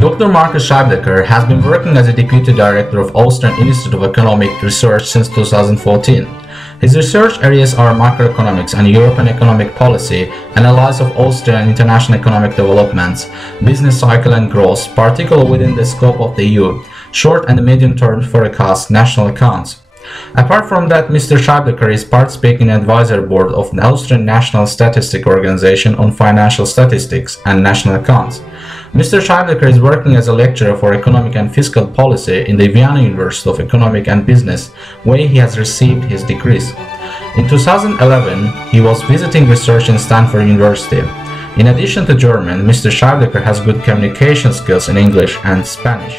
Dr. Markus Scheiblecker has been working as a deputy director of Austrian Institute of Economic Research since 2014. His research areas are macroeconomics and European economic policy, analysis of Austrian and international economic developments, business cycle and growth, particularly within the scope of the EU, short and medium-term forecast, national accounts. Apart from that, Mr. Scheiblecker is participating in the advisory board of the Austrian National Statistic Organization on financial statistics and national accounts. Mr. Scheiblecker is working as a lecturer for economic and fiscal policy in the Vienna University of Economic and Business, where he has received his degrees. In 2011, he was visiting research in Stanford University. In addition to German, Mr. Scheiblecker has good communication skills in English and Spanish.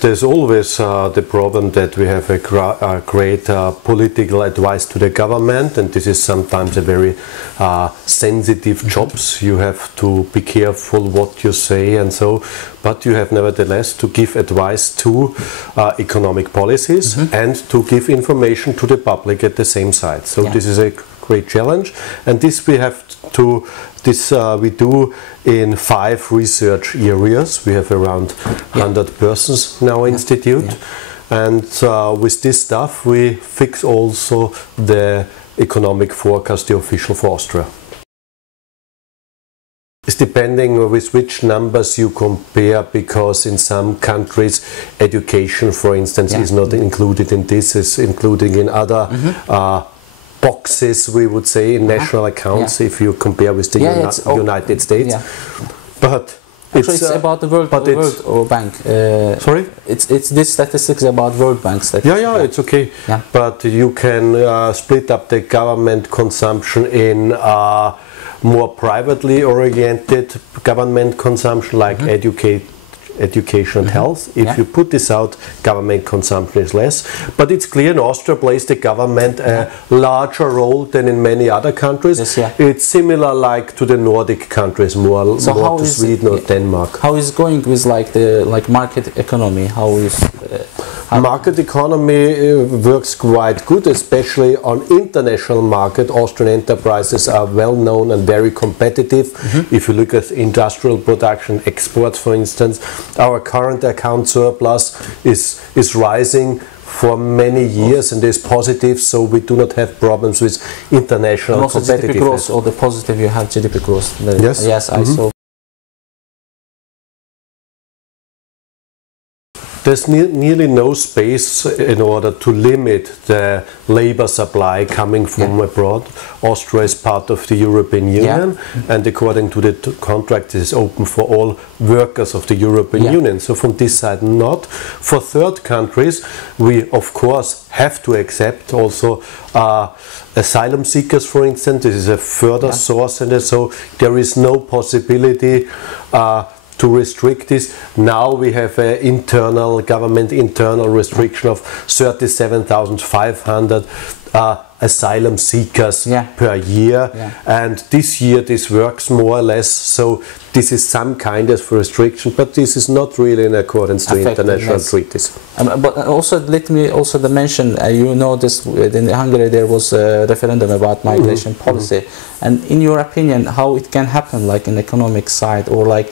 There's always the problem that we have a great political advice to the government, and this is sometimes a very sensitive job. You have to be careful what you say and so, but you have nevertheless to give advice to economic policies and to give information to the public at the same side. So this is a great challenge, and this we have to we do in 5 research areas. We have around 100 persons in our institute, and with this stuff we fix also the economic forecast, the official for Austria. It's depending with which numbers you compare, because in some countries education, for instance, is not included in this, is included in other boxes, we would say, in national accounts, if you compare with the United States. But actually, it's about the World Bank. Sorry? It's this statistics about World Bank statistics. Yeah, it's okay. But you can split up the government consumption in more privately oriented government consumption, like education and health. If you put this out, government consumption is less. But it's clear in Austria plays the government a larger role than in many other countries. It's similar like to the Nordic countries, more to Sweden or Denmark. How is going with the market economy? How is market economy works quite good, especially on international market. Austrian enterprises are well known and very competitive. If you look at industrial production, exports, for instance, our current account surplus is rising for many years and is positive, so we do not have problems with international competitiveness. GDP growth, or the positive, you have GDP growth. Yes, I saw. There's nearly no space in order to limit the labor supply coming from abroad. Austria is part of the European Union, and according to the contract, it is open for all workers of the European Union. So from this side, not. For third countries, we of course have to accept also asylum seekers, for instance. This is a further source, and so there is no possibility to restrict this. Now we have an government internal restriction of 37,500 asylum seekers per year, and this year this works more or less, so this is some kind of restriction, but this is not really in accordance to international treaties. But also let me also mention, you know, this in Hungary there was a referendum about migration policy, and in your opinion, how it can happen, like in economic side, or like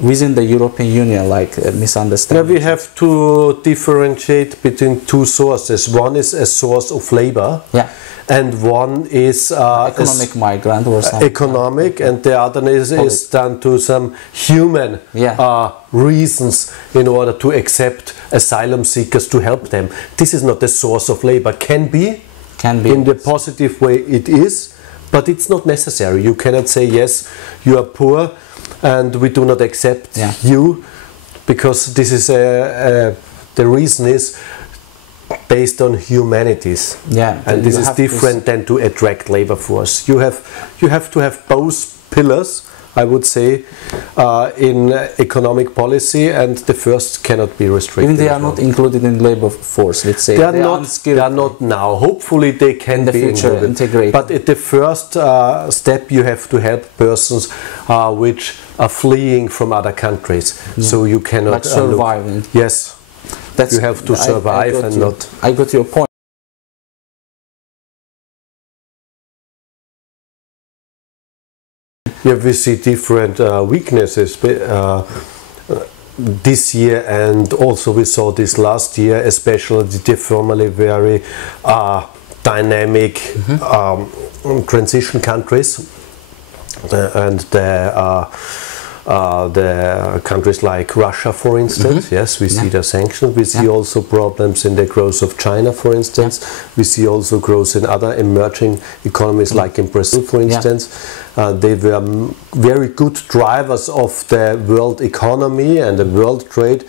within the European Union, like misunderstanding? We have to differentiate between 2 sources. One is a source of labor, and one is economic migrant or something. Economic, and the other is done to some human reasons in order to accept asylum seekers, to help them. This is not a source of labor. Can be in the positive way, it is, but it's not necessary. You cannot say, yes, you are poor and we do not accept you, because this is the reason is based on humanities, and this is different than to attract labor force. You have to have both pillars, I would say, in economic policy, and the first cannot be restricted. Even they are not included in labor force, let's say. They are not now. Hopefully they can be integrated. But at the first step, you have to help persons which are fleeing from other countries. So you cannot like surviving. Yes, you have to survive and not. I got your point. Yeah, we see different weaknesses this year, and also we saw this last year, especially the formerly very dynamic transition countries, the countries like Russia, for instance. Yes, we see the sanctions. We see also problems in the growth of China, for instance. We see also growth in other emerging economies, like in Brazil, for instance. They were very good drivers of the world economy and the world trade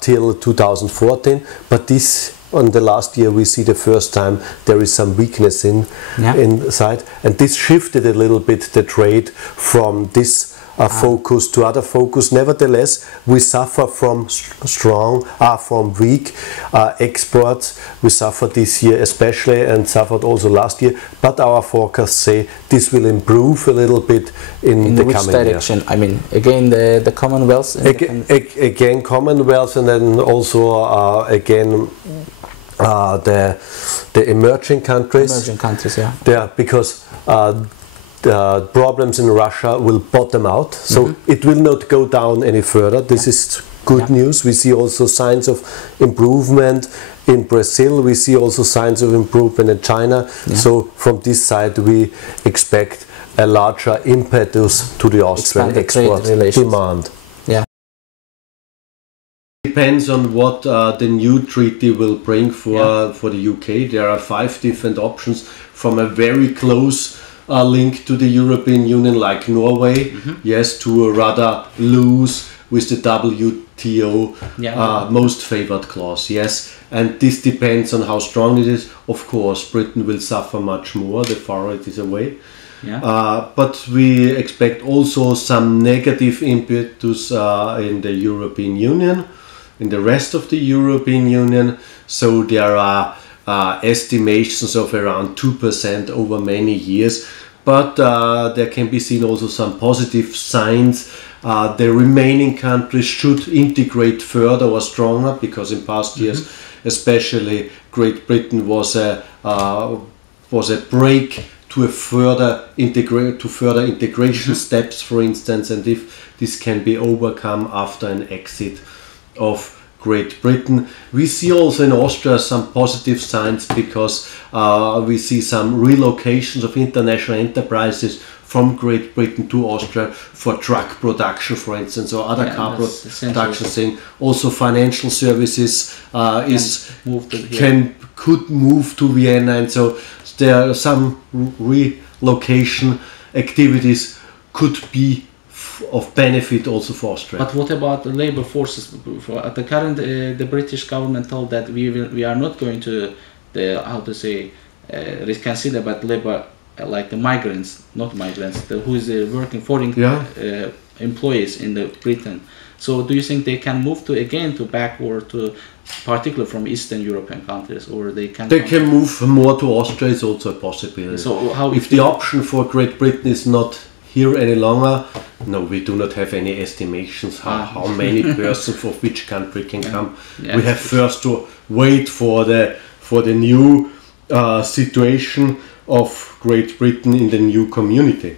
till 2014. But this, on the last year, we see the first time there is some weakness inside, and this shifted a little bit the trade from this focus to other focus. Nevertheless, we suffer from from weak exports. We suffered this year especially, and suffered also last year. But our forecasts say this will improve a little bit in the coming direction? year. I mean, again, the Commonwealth. Again, Commonwealth, and then also again the emerging countries. Emerging countries, yeah. Yeah, because the problems in Russia will bottom out, so it will not go down any further. This is good news. We see also signs of improvement in Brazil. We see also signs of improvement in China. So from this side we expect a larger impetus to the Austrian export demand. Depends on what the new treaty will bring for the UK. There are 5 different options, from a very close link to the European Union, like Norway, yes, to a rather loose with the WTO most favored clause, yes. And this depends on how strong it is. Of course, Britain will suffer much more the farther it is away. But we expect also some negative impetus in the European Union, in the rest of the European Union. So there are estimations of around 2% over many years, but there can be seen also some positive signs. The remaining countries should integrate further or stronger, because in past years, especially Great Britain was a break to further integration steps, for instance, and if this can be overcome after an exit of Great Britain. We see also in Austria some positive signs, because we see some relocations of international enterprises from Great Britain to Austria for truck production, for instance, or other car production thing. Also financial services could move to Vienna, and so there are some relocation activities could be of benefit also for Austria. But what about the labor forces? At the current, the British government told that we are not going to reconsider, but labor like the migrants, not migrants, who is working foreign employees in the Britain. So do you think they can move backward to, particularly from Eastern European countries, or they can? They can move more to Austria. Is also a possibility. So how if the option for Great Britain is not here any longer? No, we do not have any estimations how many persons of which country can come. We have first to wait for the new situation of Great Britain in the new community.